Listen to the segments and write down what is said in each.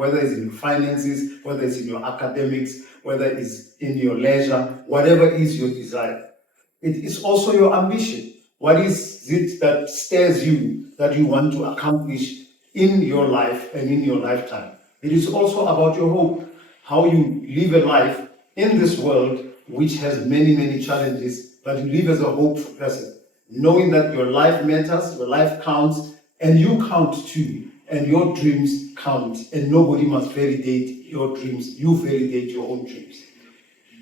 whether it's in your finances, whether it's in your academics, whether it's in your leisure, whatever is your desire. It is also your ambition. What is it that stirs you that you want to accomplish in your life and in your lifetime? It is also about your hope, how you live a life in this world which has many, many challenges, but you live as a hopeful person, knowing that your life matters, your life counts, and you count too, and your dreams count, and nobody must validate your dreams. You validate your own dreams.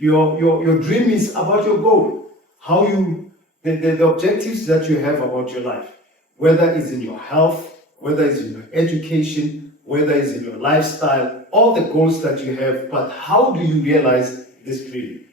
Your dream is about your goal, how you, the objectives that you have about your life, whether it's in your health, whether it's in your education, whether it's in your lifestyle, all the goals that you have, but how do you realize this dream?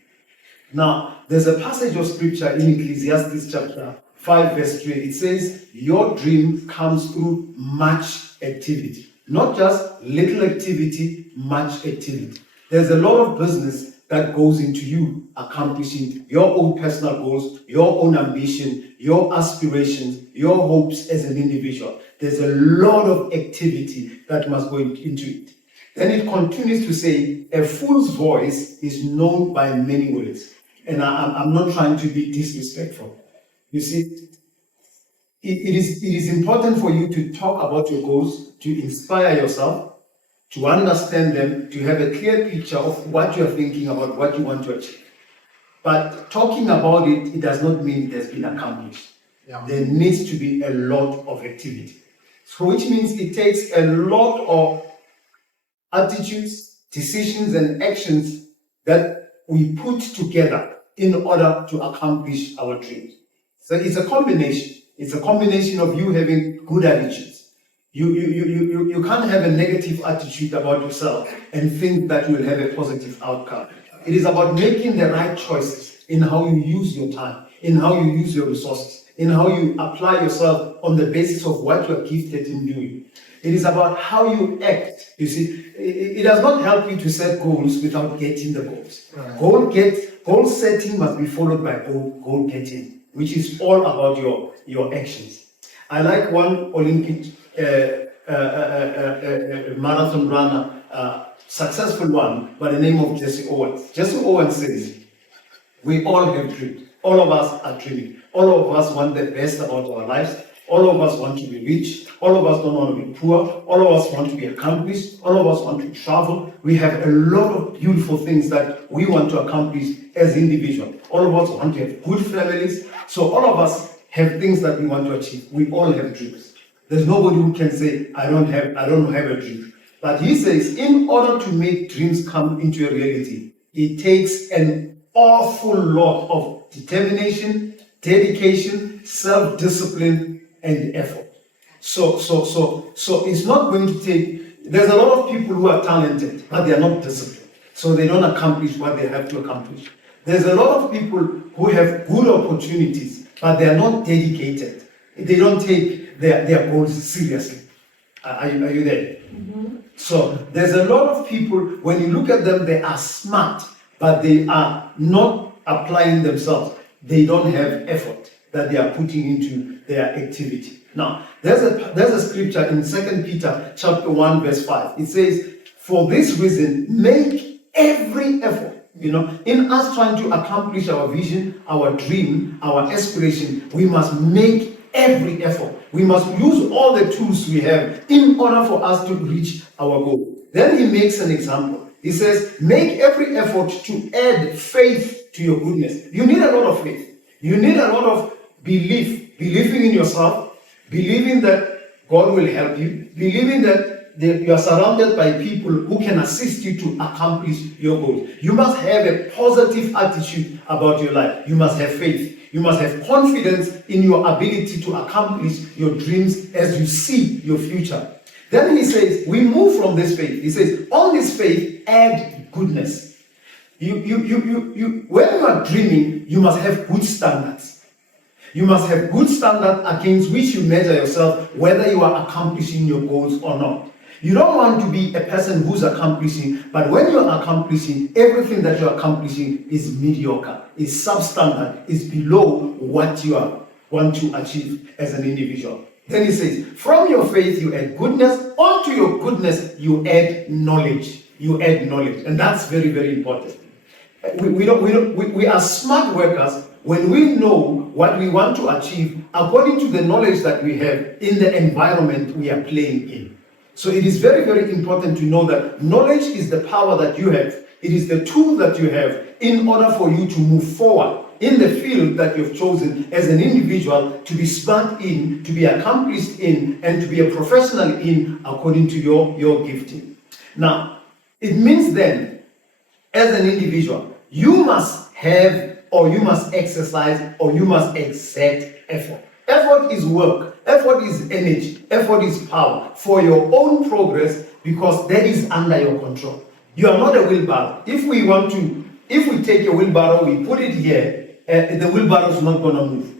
Now, there's a passage of scripture in Ecclesiastes chapter 5 verse 3. It says, your dream comes through much activity. Not just little activity, much activity. There's a lot of business that goes into you accomplishing your own personal goals, your own ambition, your aspirations, your hopes as an individual. There's a lot of activity that must go into it. Then it continues to say, a fool's voice is known by many words. And I'm not trying to be disrespectful. You see, it is important for you to talk about your goals, to inspire yourself, to understand them, to have a clear picture of what you're thinking about, what you want to achieve. But talking about it, it does not mean it has been accomplished. Yeah. There needs to be a lot of activity. So which means it takes a lot of attitudes, decisions, and actions that we put together in order to accomplish our dreams. So it's a combination. It's a combination of you having good attitudes. You can't have a negative attitude about yourself and think that you will have a positive outcome. It is about making the right choices in how you use your time, in how you use your resources, in how you apply yourself on the basis of what you are gifted in doing. It is about how you act. You see, it does not help you to set goals without getting the goals. Right. Goal setting must be followed by goal getting, which is all about your actions. I like one Olympic marathon runner, successful one, by the name of Jesse Owens. Jesse Owens says, we all have dreams. All of us are dreaming. All of us want the best about our lives. All of us want to be rich. All of us don't want to be poor. All of us want to be accomplished. All of us want to travel. We have a lot of beautiful things that we want to accomplish as individuals. All of us want to have good families. So all of us have things that we want to achieve. We all have dreams. There's nobody who can say, I don't have a dream. But he says, in order to make dreams come into a reality, it takes an awful lot of determination, dedication, self-discipline, and effort. So it's not going to take, there's a lot of people who are talented, but they are not disciplined. So they don't accomplish what they have to accomplish. There's a lot of people who have good opportunities, but they are not dedicated. They don't take their goals seriously. Are you there? Mm-hmm. So there's a lot of people, when you look at them, they are smart, but they are not applying themselves. They don't have effort that they are putting into their activity. Now, there's a scripture in 2 Peter chapter 1, verse 5. It says, for this reason, make every effort. You know, in us trying to accomplish our vision, our dream, our aspiration, we must make every effort. We must use all the tools we have in order for us to reach our goal. Then he makes an example. He says, make every effort to add faith to your goodness. You need a lot of faith. You need a lot of believing in yourself, believing that God will help you, believing that you are surrounded by people who can assist you to accomplish your goals. You must have a positive attitude about your life. You must have faith. You must have confidence in your ability to accomplish your dreams as you see your future. Then he says, we move from this faith. He says, on this faith, add goodness. When you are dreaming, you must have good standards. You must have good standards against which you measure yourself, whether you are accomplishing your goals or not. You don't want to be a person who's accomplishing, but when you're accomplishing, everything that you're accomplishing is mediocre, is substandard, is below what you want to achieve as an individual. Then he says, from your faith you add goodness, onto your goodness you add knowledge. You add knowledge. And that's very, very important. We are smart workers when we know what we want to achieve according to the knowledge that we have in the environment we are playing in. So it is very, very important to know that knowledge is the power that you have. It is the tool that you have in order for you to move forward in the field that you've chosen as an individual to be smart in, to be accomplished in, and to be a professional in according to your gifting. Now, it means then, as an individual, you must have, or you must exercise, or you must exert effort. Effort is work, effort is energy, effort is power for your own progress, because that is under your control. You are not a wheelbarrow. If we take a wheelbarrow, we put it here, the wheelbarrow is not going to move.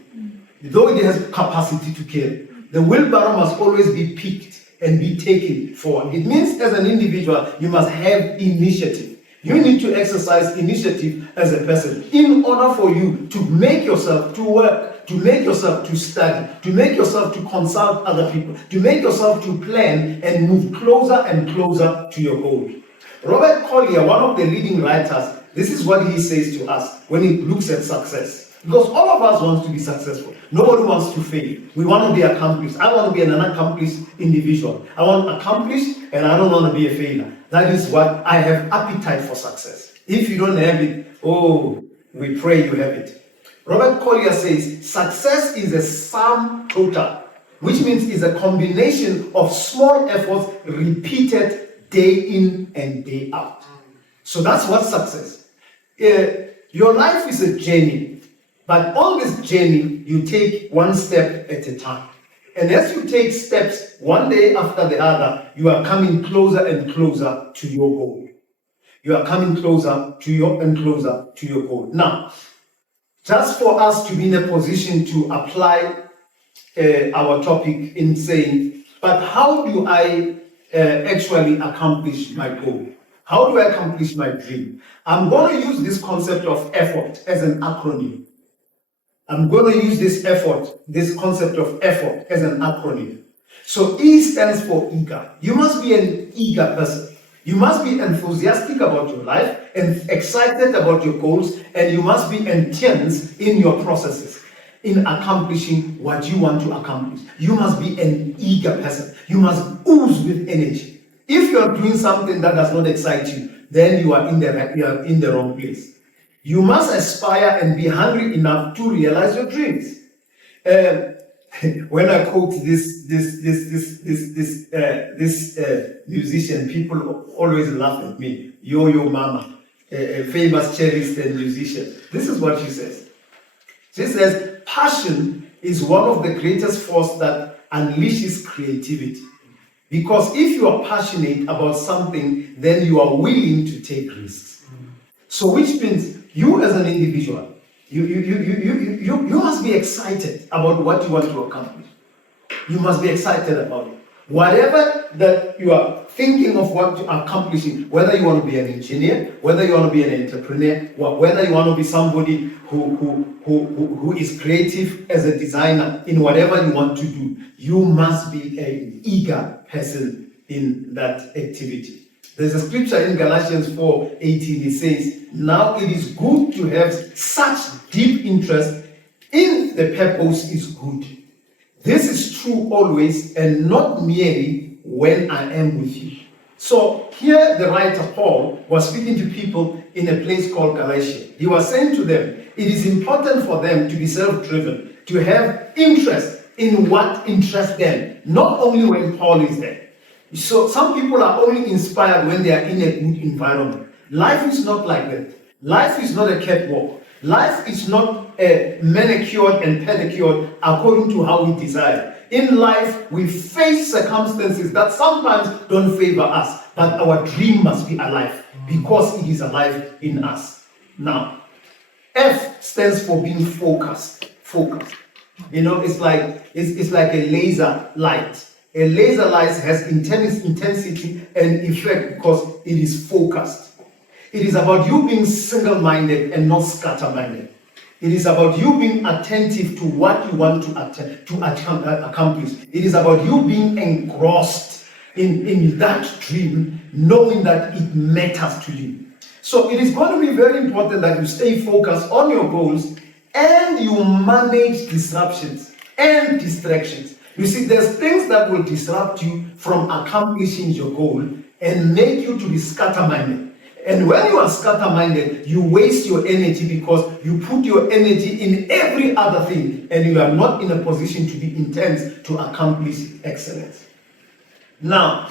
Though it has capacity to carry, the wheelbarrow must always be picked and be taken forward. It means as an individual, you must have initiative. You need to exercise initiative as a person in order for you to make yourself to work, to make yourself to study, to make yourself to consult other people, to make yourself to plan and move closer and closer to your goal. Robert Collier, one of the leading writers, this is what he says to us when he looks at success. Because all of us want to be successful. Nobody wants to fail. We want to be accomplished. I want to be an accomplished individual. I want accomplished and I don't want to be a failure. That is what I have appetite for success. If you don't have it, we pray you have it. Robert Collier says, success is a sum total, which means it's a combination of small efforts repeated day in and day out. So that's what success. Your life is a journey, but on this journey, you take one step at a time. And as you take steps one day after the other, you are coming closer and closer to your goal. You are coming closer to your goal. Now, just for us to be in a position to apply our topic in saying, but how do I actually accomplish my goal? How do I accomplish my dream? I'm going to use this concept of effort as an acronym. I'm going to use this concept of effort as an acronym. So E stands for eager. You must be an eager person. You must be enthusiastic about your life and excited about your goals, and you must be intense in your processes in accomplishing what you want to accomplish. You must be an eager person. You must ooze with energy. If you are doing something that does not excite you, then you are in the wrong place. You must aspire and be hungry enough to realize your dreams. When I quote this musician, people always laugh at me. Yo-Yo Mama, a famous cellist and musician. This is what she says. She says, passion is one of the greatest forces that unleashes creativity. Because if you are passionate about something, then you are willing to take risks. So which means you as an individual, you must be excited about what you want to accomplish. You must be excited about it. Whatever that you are thinking of what you are accomplishing, whether you want to be an engineer, whether you want to be an entrepreneur, whether you want to be somebody who is creative as a designer in whatever you want to do, you must be an eager person in that activity. There's a scripture in Galatians 4:18. It says, now it is good to have such deep interest in the purpose is good. This is true always and not merely when I am with you. So here the writer Paul was speaking to people in a place called Galatia. He was saying to them, it is important for them to be self-driven, to have interest in what interests them, not only when Paul is there. So some people are only inspired when they are in a good environment. Life is not like that. Life is not a catwalk. Life is not manicured and pedicured according to how we desire. In life, we face circumstances that sometimes don't favor us, but our dream must be alive because it is alive in us. Now, F stands for being focused. Focused. You know, it's like a laser light. A laser light has intensity and effect because it is focused. It is about you being single-minded and not scatter-minded. It is about you being attentive to what you want to accomplish. It is about you being engrossed in that dream, knowing that it matters to you. So it is going to be very important that you stay focused on your goals and you manage disruptions and distractions. You see, there's things that will disrupt you from accomplishing your goal and make you to be scatter-minded. And when you are scatter-minded, you waste your energy because you put your energy in every other thing and you are not in a position to be intense to accomplish excellence. Now,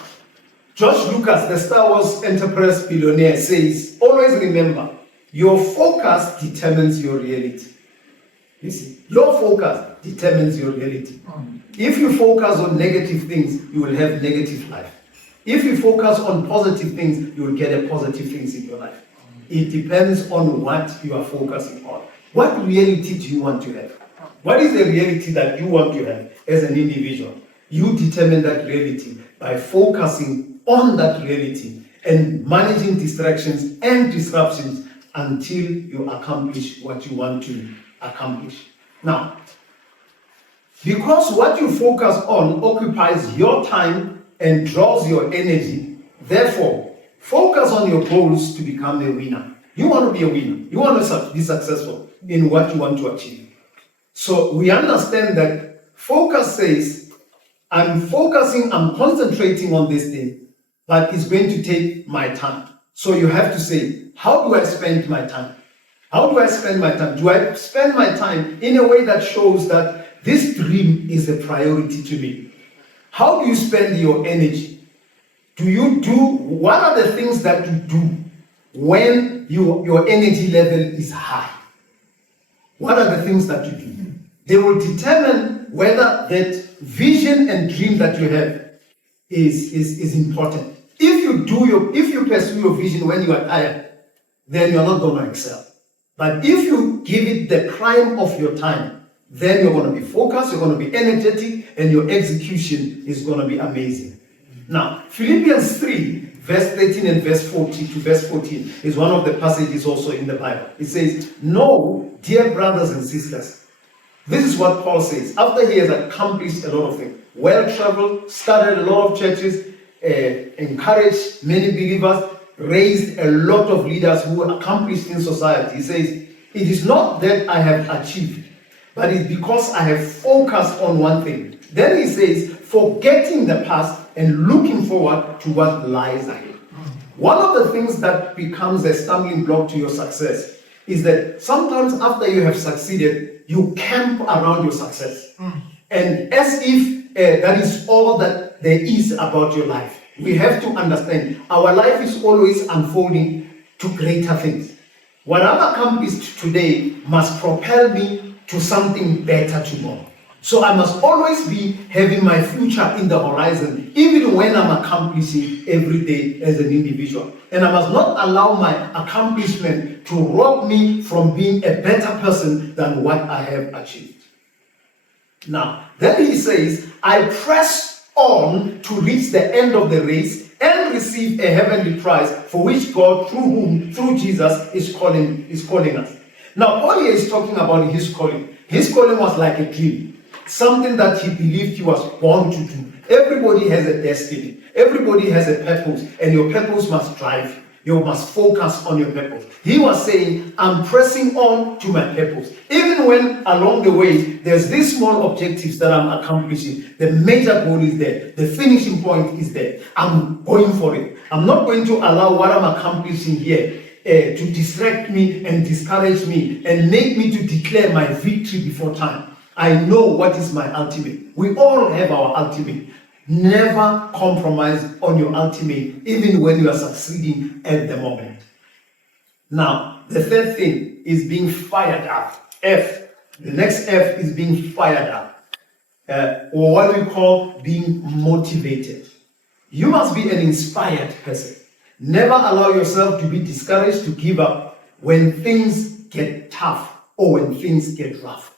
George Lucas, the Star Wars enterprise billionaire, says, always remember, your focus determines your reality. You see, your focus determines your reality. If you focus on negative things, you will have negative life. If you focus on positive things, you will get a positive things in your life. It depends on what you are focusing on. What reality do you want to have? What is the reality that you want to have as an individual? You determine that reality by focusing on that reality and managing distractions and disruptions until you accomplish what you want to accomplish. Now, because what you focus on occupies your time and draws your energy, therefore, focus on your goals to become a winner. You want to be a winner. You want to be successful in what you want to achieve. So we understand that focus says, I'm concentrating on this thing, but it's going to take my time. So you have to say, how do I spend my time? How do I spend my time? Do I spend my time in a way that shows that this dream is a priority to me? How do you spend your energy? What are the things that you do when your energy level is high? What are the things that you do? They will determine whether that vision and dream that you have is important. If you pursue your vision when you are tired, then you're not going to excel. But if you give it the prime of your time, then you're going to be focused, you're going to be energetic, and your execution is going to be amazing. Now, Philippians 3, verse 13 and verse 14 to verse 14 is one of the passages also in the Bible. It says, "No, dear brothers and sisters," this is what Paul says, after he has accomplished a lot of things, well-traveled, started a lot of churches, encouraged many believers, raised a lot of leaders who were accomplished in society. He says, "It is not that I have achieved, but it's because I have focused on one thing." Then he says, "Forgetting the past and looking forward to what lies ahead." One of the things that becomes a stumbling block to your success is that sometimes after you have succeeded, you camp around your success. And as if that is all that there is about your life. We have to understand our life is always unfolding to greater things. What I've accomplished today must propel me to something better tomorrow. So I must always be having my future in the horizon, even when I'm accomplishing every day as an individual. And I must not allow my accomplishment to rob me from being a better person than what I have achieved. Now, then he says, "I press on to reach the end of the race and receive a heavenly prize for which God, through Jesus, is calling us." Now, Paul here is talking about his calling. His calling was like a dream, something that he believed he was born to do. Everybody has a destiny. Everybody has a purpose, and your purpose must drive you. You must focus on your purpose. He was saying, I'm pressing on to my purpose. Even when along the way, there's these small objectives that I'm accomplishing. The major goal is there. The finishing point is there. I'm going for it. I'm not going to allow what I'm accomplishing here to distract me and discourage me and make me to declare my victory before time. I know what is my ultimate. We all have our ultimate. Never compromise on your ultimate, even when you are succeeding at the moment. Now, the third thing is being fired up. F. The next F is being fired up. Or what we call being motivated. You must be an inspired person. Never allow yourself to be discouraged, to give up when things get tough or when things get rough.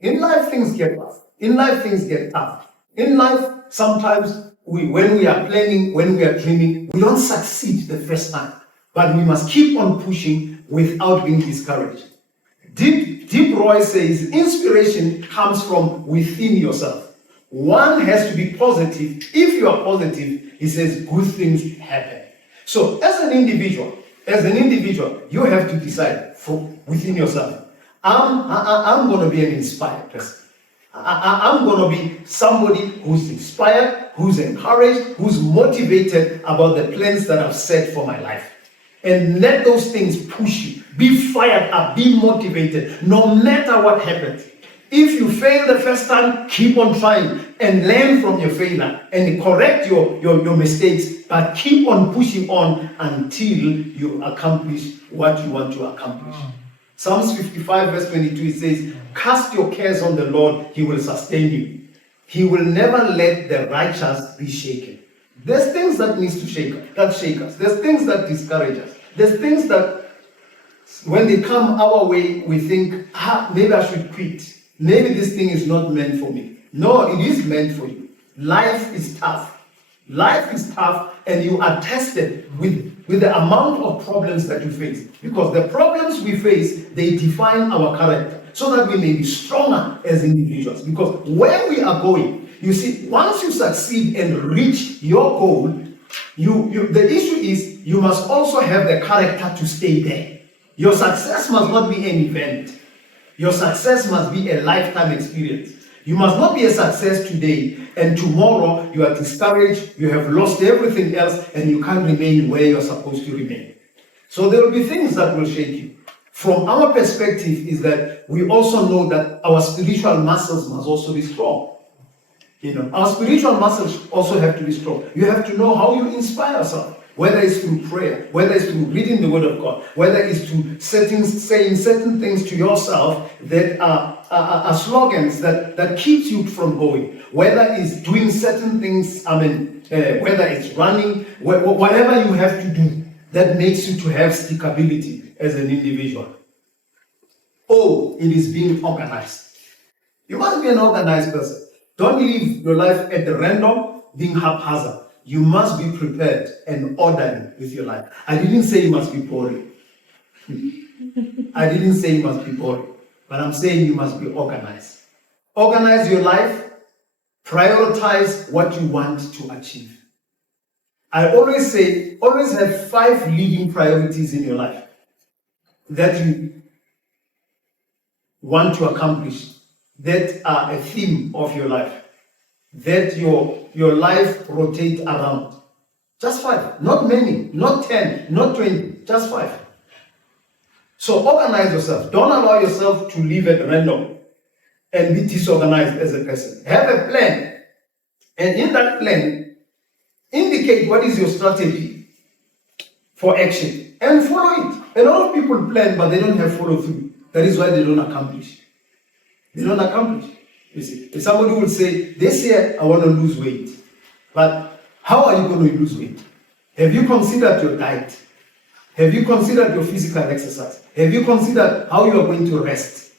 In life, things get rough. In life, things get tough. In life, sometimes when we are planning, when we are dreaming, we don't succeed the first time. But we must keep on pushing without being discouraged. Deep Roy says inspiration comes from within yourself. One has to be positive. If you are positive, he says good things happen. So as an individual, you have to decide from within yourself. I'm going to be an inspired person. I'm going to be somebody who's inspired, who's encouraged, who's motivated about the plans that I've set for my life. And let those things push you. Be fired up, be motivated, no matter what happens. If you fail the first time, keep on trying and learn from your failure and correct your mistakes, but keep on pushing on until you accomplish what you want to accomplish. Psalms 55 verse 22, it says, cast your cares on the Lord, he will sustain you. He will never let the righteous be shaken. There's things that needs to shake us. There's things that discourage us. There's things that when they come our way, we think, maybe I should quit. Maybe this thing is not meant for me. No, it is meant for you. Life is tough. Life is tough, and you are tested with the amount of problems that you face. Because the problems we face, they define our character, so that we may be stronger as individuals. Because where we are going, you see, once you succeed and reach your goal, the issue is you must also have the character to stay there. Your success must not be an event. Your success must be a lifetime experience. You must not be a success today and tomorrow you are discouraged, you have lost everything else, and you can't remain where you're supposed to remain. So there will be things that will shake you. From our perspective is that we also know that our spiritual muscles must also be strong. Our spiritual muscles also have to be strong. You have to know how you inspire yourself. Whether it's through prayer, whether it's through reading the Word of God, whether it's through saying certain things to yourself that are slogans that keeps you from going, whether it's doing certain things, whether it's running, whatever you have to do that makes you to have stickability as an individual. Oh, it is being organized. You must be an organized person. Don't live your life at the random, being haphazard. You must be prepared and orderly with your life. I didn't say you must be boring. I didn't say you must be boring. But I'm saying you must be organized. Organize your life. Prioritize what you want to achieve. I always say, always have 5 leading priorities in your life that you want to accomplish, that are a theme of your life, that your life rotates around. Just 5, not many, not 10, not 20, just 5. So organize yourself. Don't allow yourself to live at random and be disorganized as a person. Have a plan, and in that plan, indicate what is your strategy for action and follow it. A lot of people plan, but they don't have follow through. That is why they don't accomplish. They don't accomplish. You see, if somebody would say, this year I want to lose weight, but how are you going to lose weight? Have you considered your diet? Have you considered your physical exercise? Have you considered how you are going to rest?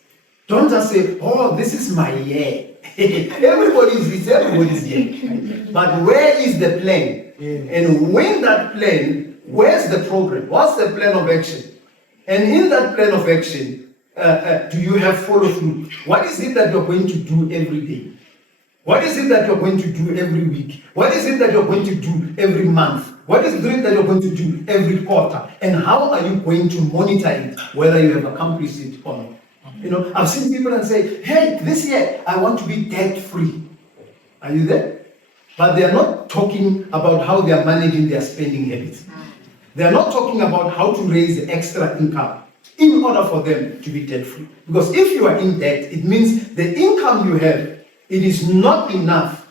Don't just say, oh, this is my year. Everybody's year. But where is the plan? And when that plan, where's the program? What's the plan of action? And in that plan of action, do you have follow through? What is it that you're going to do every day? What is it that you're going to do every week? What is it that you're going to do every month? What is it that you're going to do every quarter? And how are you going to monitor it, whether you have accomplished it or not? I've seen people and say, hey, this year I want to be debt-free. Are you there? But they are not talking about how they are managing their spending habits. They are not talking about how to raise extra income in order for them to be debt-free. Because if you are in debt, it means the income you have, it is not enough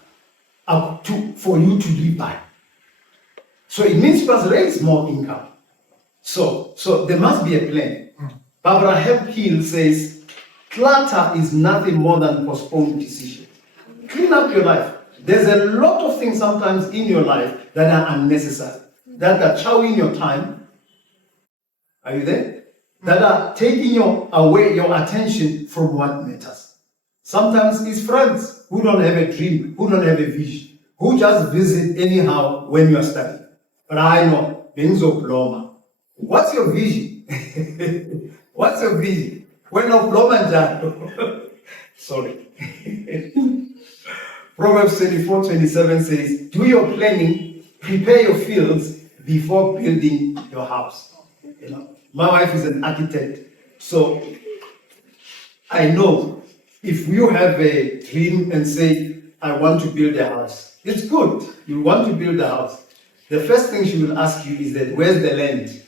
for you to live by. So it means you must raise more income. So there must be a plan. Barbara Hill says, clutter is nothing more than postponed decisions. Clean up your life. There's a lot of things sometimes in your life that are unnecessary, that are chowing your time. Are you there? That are taking away your attention from what matters. Sometimes it's friends who don't have a dream, who don't have a vision, who just visit anyhow when you are studying. But I know, things of Loma. What's your vision? What's your vision? When of Blomanjaro. Sorry. Proverbs 24:27 says, do your planning, prepare your fields before building your house. You know, my wife is an architect, so I know if you have a dream and say, I want to build a house, it's good. You want to build a house. The first thing she will ask you is that, where's the land?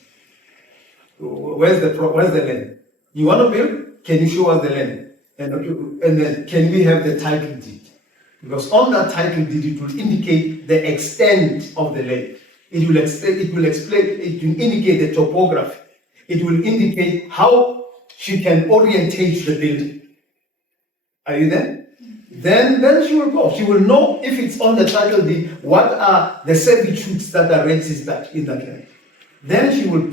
Where's the land? You want to build? Can you show us the land? And then can we have the title deed? Because on that title deed, it will indicate the extent of the land. It will indicate the topography. It will indicate how she can orientate the building. Are you there? Then she will go. She will know if it's on the title deed, what are the servitudes that are registered in that land. Then she will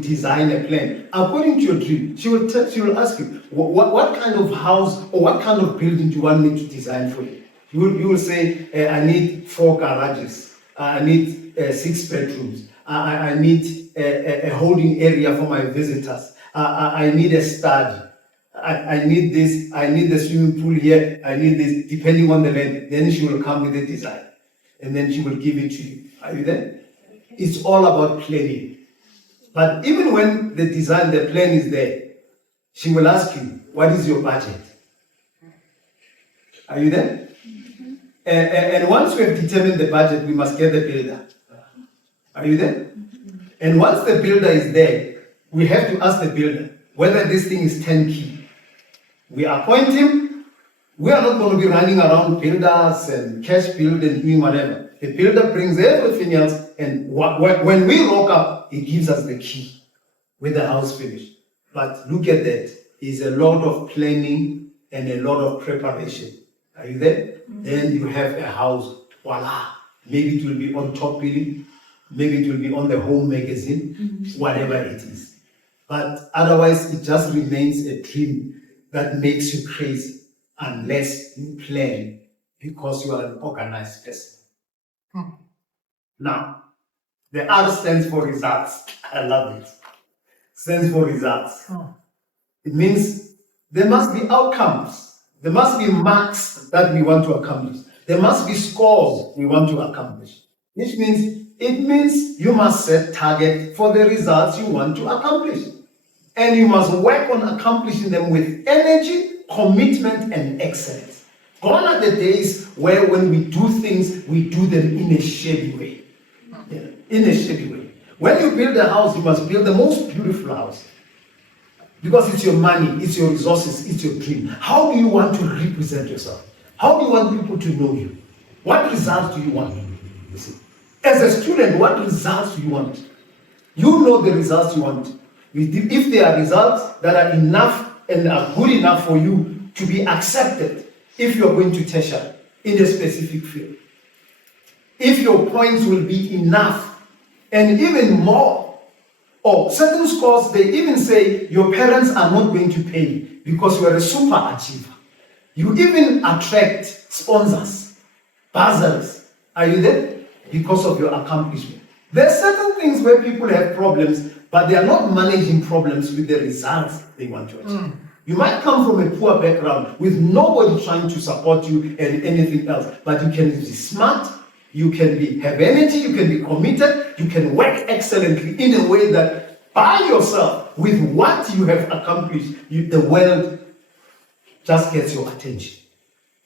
design a plan according to your dream. She will ask you, what kind of house or what kind of building do you want me to design for you? You will say, I need 4 garages. I need 6 bedrooms. I need a holding area for my visitors. I need a study. I need this. I need the swimming pool here. I need this, depending on the land. Then she will come with a design, and then she will give it to you. Are you there? It's all about planning. But even when the plan is there, she will ask you, what is your budget? Are you there? And once we have determined the budget, we must get the builder. Are you there? And once the builder is there, we have to ask the builder whether this thing is turnkey. We appoint him. We are not going to be running around builders and cash build and doing whatever. The builder brings everything else, and when we rock up, he gives us the key with the house finished. But look at that. It's a lot of planning and a lot of preparation. Are you there? Then you have a house. Voila. Maybe it will be on Top Billing. Maybe it will be on the Home magazine. Whatever it is. But otherwise, it just remains a dream that makes you crazy unless you plan, because you are an organized person. Now, the R stands for results. I love it. Stands for results. It means there must be outcomes. There must be marks that we want to accomplish. There must be scores we want to accomplish. Which means, it means you must set target for the results you want to accomplish. And you must work on accomplishing them with energy, commitment, and excellence. Gone are the days where when we do things, we do them in a shady way. Yeah, in a shady way. When you build a house, you must build the most beautiful house. Because it's your money, it's your resources, it's your dream. How do you want to represent yourself? How do you want people to know you? What results do you want? You see? As a student, what results do you want? You know the results you want. If there are results that are enough and are good enough for you to be accepted, if you're going to tertiary in a specific field. If your points will be enough and even more. Or certain scores, they even say your parents are not going to pay because you are a super achiever. You even attract sponsors, buzzers. Are you there? Because of your accomplishment. There are certain things where people have problems, but they are not managing problems with the results they want to achieve. You might come from a poor background with nobody trying to support you and anything else, but you can be smart, you can have energy, you can be committed, you can work excellently in a way that by yourself, with what you have accomplished, the world just gets your attention.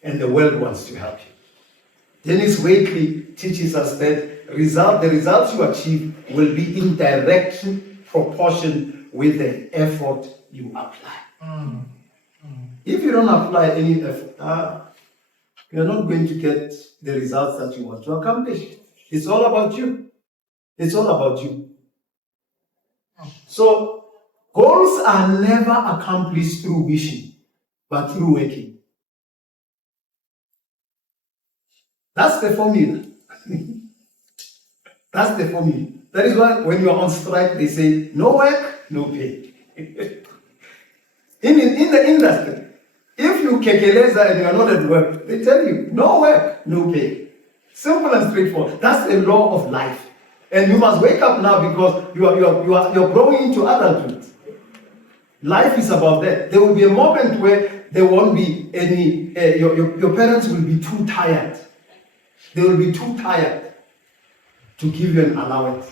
And the world wants to help you. Dennis Wakely teaches us that the results you achieve will be in direct proportion with the effort you apply. If you don't apply any effort, you're not going to get the results that you want to accomplish. It's all about you. It's all about you. So, goals are never accomplished through wishing, but through working. That's the formula. That's the formula. That is why when you are on strike, they say, no work, no pay. in the industry, if you kekeleza and you are not at work, they tell you, no work, no pay. Simple and straightforward. That's the law of life. And you must wake up now because you're growing into adulthood. Life is about that. There will be a moment where there won't be any, your parents will be too tired. They will be too tired to give you an allowance.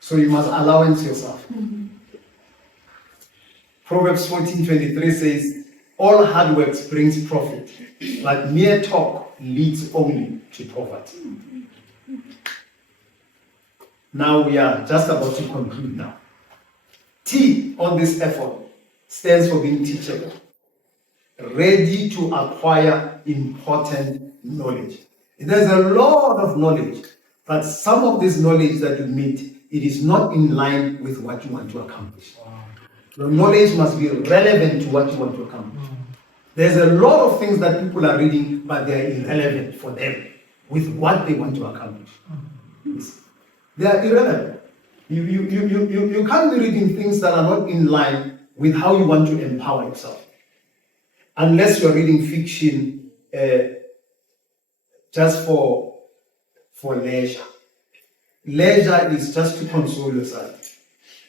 So you must allowance yourself. Proverbs 14:23 says, all hard work brings profit, but mere talk leads only to poverty. Now we are just about to conclude now. T on this effort stands for being teachable, ready to acquire important knowledge. There's a lot of knowledge, but some of this knowledge that you meet, it is not in line with what you want to accomplish. Your knowledge must be relevant to what you want to accomplish. There's a lot of things that people are reading, but they're irrelevant for them with what they want to accomplish. They are irrelevant. You can't be reading things that are not in line with how you want to empower yourself. Unless you're reading fiction just for leisure. Leisure is just to console yourself.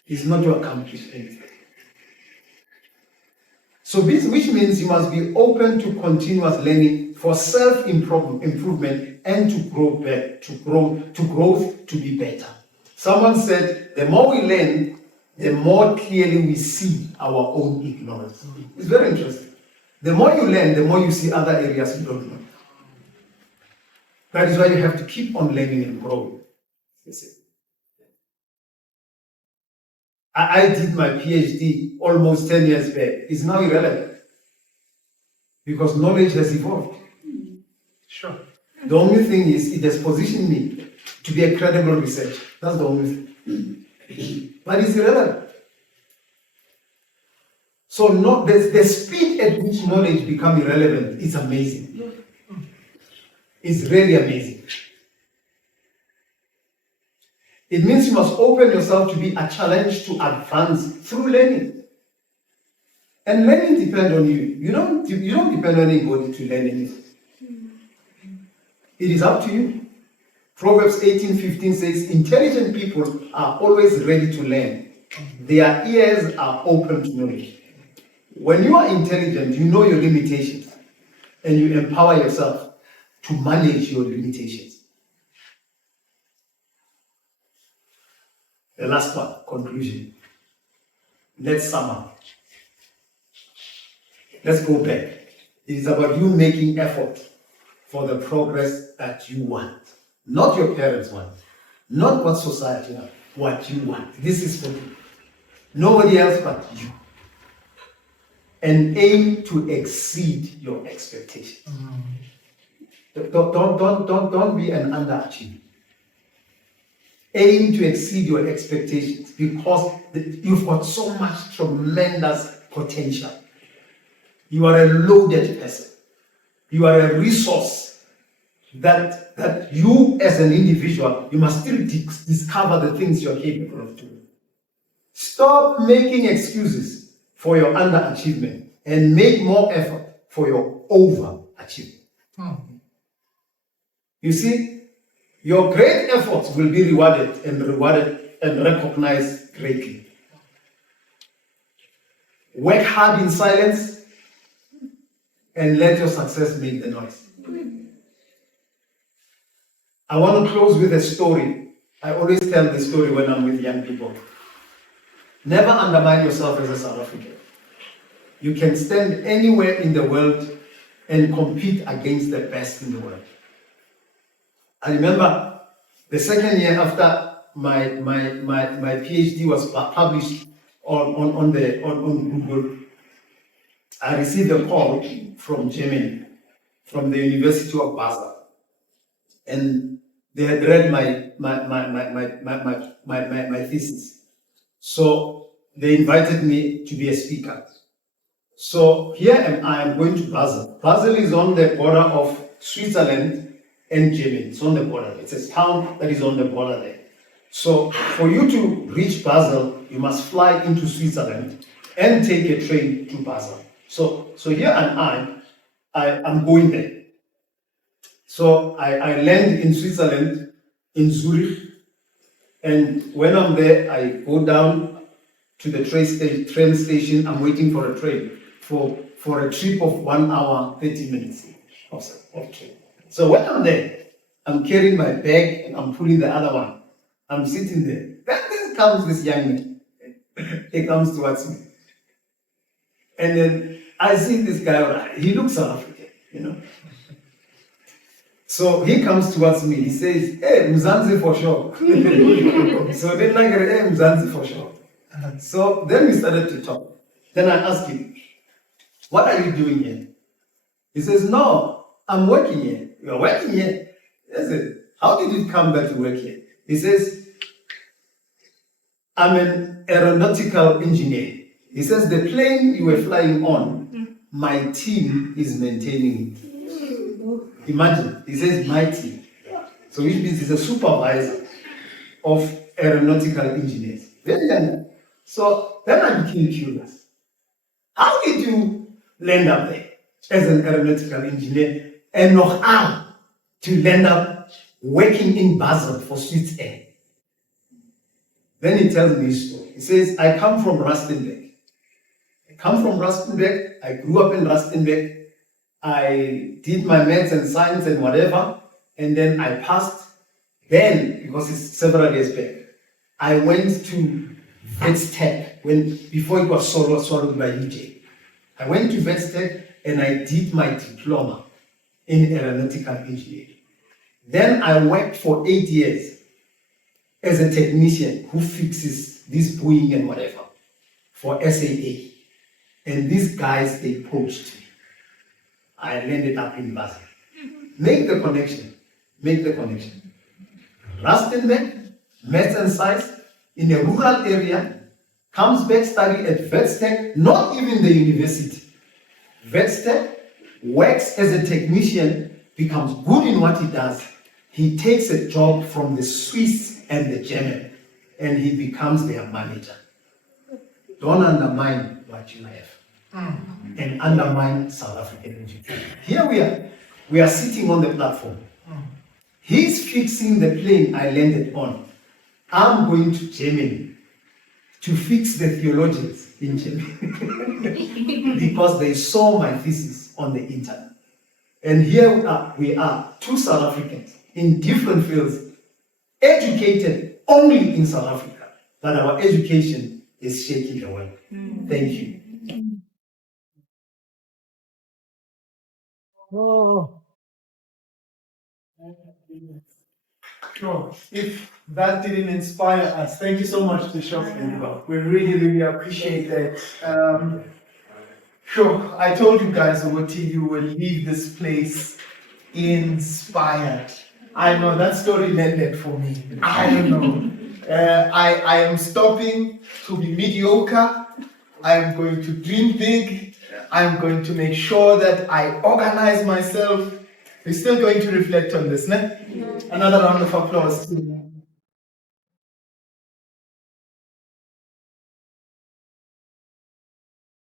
It's not to accomplish anything. So which means you must be open to continuous learning for self-improvement and to growth to be better. Someone said, the more we learn, the more clearly we see our own ignorance. It's very interesting. The more you learn, the more you see other areas you don't know. That is why you have to keep on learning and growing. You see. I did my PhD almost 10 years back. It's now irrelevant because knowledge has evolved. Sure. The only thing is it has positioned me to be a credible researcher. That's the only thing. But it's irrelevant. So the speed at which knowledge becomes irrelevant is amazing. It's really amazing. It means you must open yourself to be a challenge to advance through learning. And learning depends on you. You don't depend on anybody to learn anything. It is up to you. Proverbs 18:15 says, intelligent people are always ready to learn. Their ears are open to knowledge. When you are intelligent, you know your limitations and you empower yourself to manage your limitations. The last one, conclusion. Let's sum up. Let's go back. It is about you making effort for the progress that you want. Not your parents want. Not what society wants. What you want. This is for you. Nobody else but you. And aim to exceed your expectations. Don't be an underachiever. Aim to exceed your expectations because you've got so much tremendous potential. You are a loaded person. You are a resource that you as an individual, you must still discover the things you're capable of doing. Stop making excuses for your underachievement and make more effort for your overachievement. You see, your great efforts will be rewarded and recognized greatly. Work hard in silence and let your success make the noise. I want to close with a story. I always tell this story when I'm with young people. Never undermine yourself as a South African. You can stand anywhere in the world and compete against the best in the world. I remember the second year after my PhD was published on Google, I received a call from Germany, from the University of Basel, and they had read my thesis. So they invited me to be a speaker. So here am I, I'm going to Basel. Basel is on the border of Switzerland and Germany. It's on the border. It's a town that is on the border there. So for you to reach Basel, you must fly into Switzerland and take a train to Basel. So here am I'm going there. So I land in Switzerland, in Zurich, and when I'm there, I go down to the train station. I'm waiting for a train for a trip of 1 hour, 30 minutes. I said, okay. So when I'm there, I'm carrying my bag and I'm pulling the other one. I'm sitting there. Then comes this young man. He comes towards me. And then I see this guy, he looks South African. So he comes towards me, he says, hey, Mzansi for sure. So then I get, hey, Mzansi for sure. So then we started to talk. Then I asked him, what are you doing here? He says, no, I'm working here. You're working here? I said, how did you come back to work here? He says, I'm an aeronautical engineer. He says, the plane you were flying on, my team is maintaining it. Imagine, he says my team. So which means he's a supervisor of aeronautical engineers. Very young. So then I became curious. How did you land up there as an aeronautical engineer and nog aan to land up working in Basel for Swiss Air? Then he tells me his story. He says, I come from Rustenburg. I grew up in Rustenburg. I did my maths and science and whatever, and then I passed. Then, because it's several years back, I went to VetsTech before it was swallowed by UJ. I went to VetsTech and I did my diploma in aeronautical engineering. Then I worked for 8 years as a technician who fixes this Boeing and whatever for SAA. And these guys, they poached me. I landed up in Basel. Make the connection. Rustenburg, maths and science, in a rural area, comes back study at VetsTech, not even the university. VetsTech works as a technician, becomes good in what he does. He takes a job from the Swiss and the German, and he becomes their manager. Don't undermine what you have. And undermine South African engineering. Here we are sitting on the platform. He's fixing the plane I landed on. I'm going to Germany to fix the theologians in Germany because they saw my thesis on the internet. And here we are, two South Africans in different fields, educated only in South Africa, but our education is shaking the world. Thank you. Oh. Sure. If that didn't inspire us, thank you so much, Bishop. We really appreciate that. Sure, I told you guys, Owoti, you will leave this place inspired. I know that story landed for me. I don't know. I am stopping to be mediocre. I am going to dream big. I'm going to make sure that I organize myself. We're still going to reflect on this, ne? Another round of applause.